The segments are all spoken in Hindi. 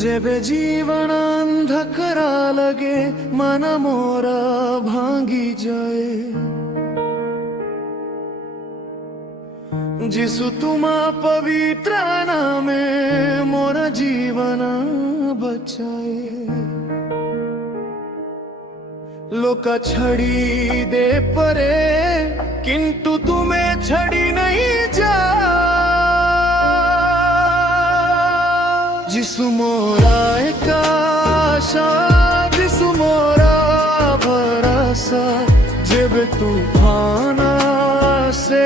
जेबे जीवन अंधकरा लगे मन मोरा भांगी जाए। जिसु तुमा पवित्र नामे मोरा जीवन बचाए। लोका छड़ी दे परे किंतु तुम्हें छड़ी नहीं जा। जिसु मोरा एक आशा, जिसु मोरा भरोसा, जब तूफाना से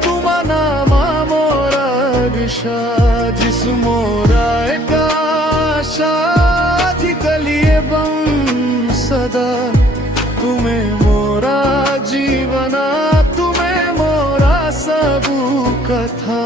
तुम नामा मोरा दिशा। जिसु मोरा एक आशा जिकलिए बम सदा, तुम्हें मोरा जीवना, तुम्हें मोरा सबू कथा।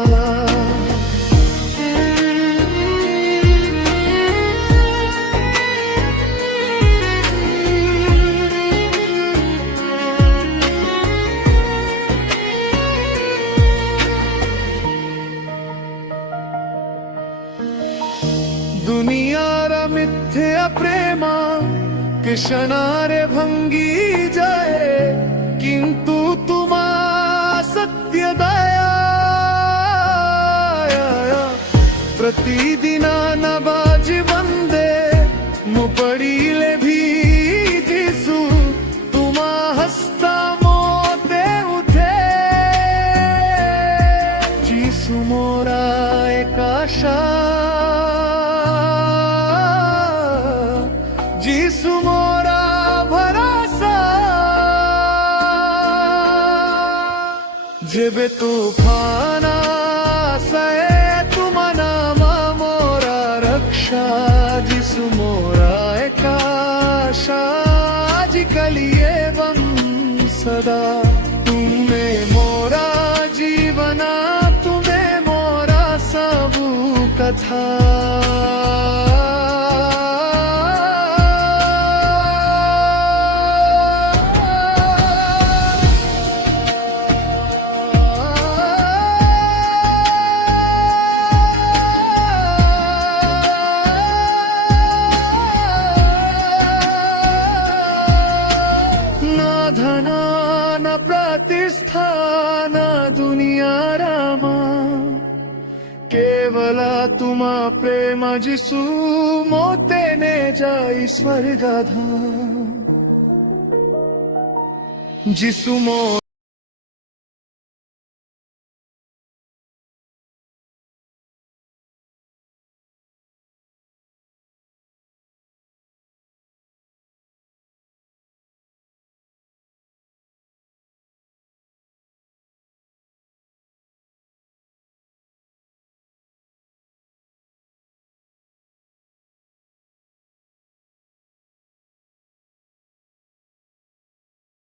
दुनियारा मिथ्या प्रेमा क्षणारे भंगी जाए, किंतु तुमा सत्य दया प्रतिदिना नबाजी बंदे मुपड़ीले भी। जिसु तुमा हस्ता मोते उठे। जिसु मोरा एक आशा, जिसु मोरा भरोसा, जेबे तूफाना सहे तुम नामा मोरा रक्षा। जिसु मोरा एक आशा जिकलिए बम सदा, तुम्हें मोरा जीवना, तुम्हें मोरा सबू कथा। धना न प्रतिष्ठान दुनिया रामा, केवला तुमा प्रेम जिसु मोते ने जाई स्वर्गधाम। जिसु मो